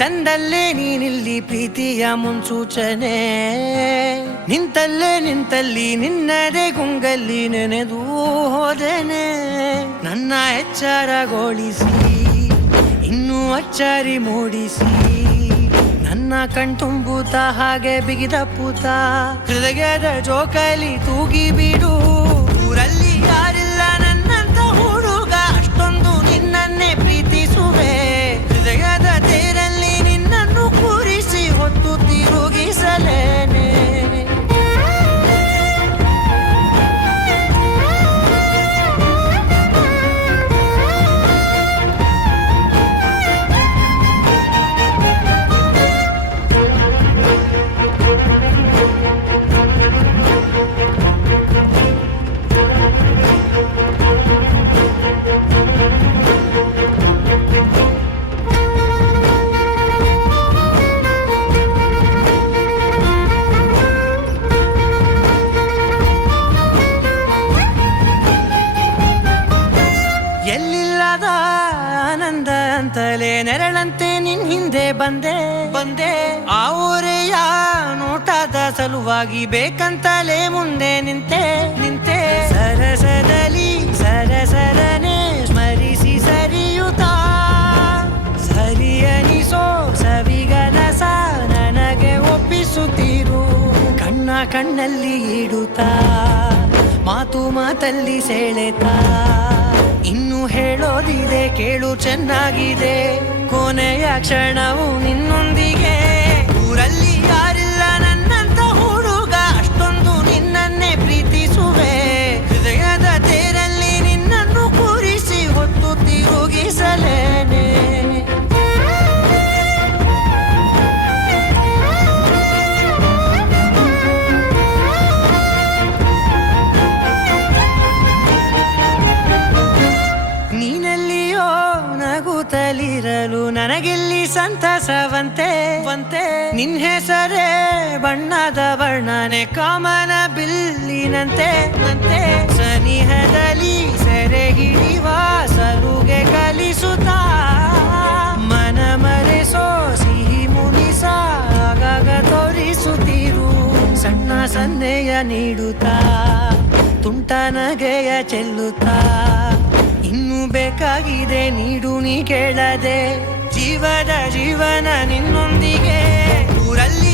ತಂದಲ್ಲೇ ನೀನಿಲ್ಲಿ ಪ್ರೀತಿಯ ಮುನ್ಸೂಚನೆ. ನಿಂತಲ್ಲಿ ನಿನ್ನದೇ ಗುಂಗಲ್ಲಿ ನೆನೆದು ಹೋದೆನೆ. ನನ್ನ ಎಚ್ಚರಗೊಳಿಸಿ ಇನ್ನೂ ಅಚ್ಚರಿ ಮೂಡಿಸಿ, ನನ್ನ ಕಣ್ತುಂಬುತ್ತ ಹಾಗೆ ಬಿಗಿದ ಪೂತ ಹೃದಯದ ಜೋಕಾಲಿ ತೂಗಿ ಬಿಡು. ಊರಲ್ಲಿ ಯಾರಿಲ್ಲ ನನ್ನಂತ ಹುಡುಗ, ಅಷ್ಟೊಂದು ನಿನ್ನನ್ನೇ ಪ್ರೀತಿಸುವೆ. ಹೃದಯದ ತೇರಲ್ಲಿ ನಿನ್ನನ್ನು ಕೂರಿಸಿ ಹೊತ್ತು ತಿರುಗಿಸಲೇನೆ. ಎಲ್ಲಿಲ್ಲದ ಆನಂದ ಅಂತಲೇ ನೆರಳಂತೆ ನಿನ್ ಹಿಂದೆ ಬಂದೆ. ಆ ಊರೆಯ ನೋಟದ ಸಲುವಾಗಿ ಬೇಕಂತಲೇ ಮುಂದೆ ನಿಂತೆ. ಸರಸರನೆ ಸ್ಮರಿಸಿ ಸರಿಯುತ್ತಾ, ಸರಿಯನಿಸೋ ಸವಿಗನಸ ನನಗೆ ಒಪ್ಪಿಸುತ್ತೀರು. ಕಣ್ಣಲ್ಲಿ ಇಡುತ್ತಾ, ಮಾತಲ್ಲಿ ಸೆಳೆತಾ, ಇನ್ನು ಹೇಳೋದಿದೆ ಕೇಳು ಚೆನ್ನಾಗಿದೆ. ಕೊನೆಯ ಕ್ಷಣವು ನಿನ್ನೊಂದಿಗೆ. ಊರಲ್ಲಿ ಯಾರಿಲ್ಲ ನನ್ನಂತ ಹುಡುಗ, ಅಷ್ಟೊಂದು ನಿನ್ನನ್ನೇ ಪ್ರೀತಿಸುವೆ. ಹೃದಯದ ತೇರಲ್ಲಿ ನಿನ್ನನ್ನು ಕೂರಿಸಿ ಹೊತ್ತು ತಿರುಗಿಸಲೇನೆ. ನೀನೆಲ್ಲಿಯೋ ನಗುತ್ತಲಿರಲು ನನಗಿಲ್ಲಿ ಸಂತಸವಂತೆ. ನಿನ್ ಹೆಸರೇ ಬಣ್ಣದ ವರ್ಣನೆ ಕಾಮನ ಬಿಲ್ಲಿನಂತೆ. ಸನಿಹದಲ್ಲಿ ಸೆರೆ ಹಿಡಿಯುವ ಸಲುಗೆ ಕಲಿಸುತ್ತಾ, ಮನ ಮರೆಸೋ ಸಿಹಿ ಮುನಿಸ ಆಗಾಗ ತೋರಿಸುತ್ತೀರು. ಸಣ್ಣ ಸನ್ನೆಯ ನೀಡುತ್ತಾ, ತುಂಟ ನಗೆಯ ಚೆಲ್ಲುತ್ತಾ, ಇನ್ನು ಬೇಕಾಗಿದೆ ನೀಡು ನೀ ಕೇಳದೆ. ಜೀವನ ನಿನ್ನೊಂದಿಗೆ. ಊರಲ್ಲಿ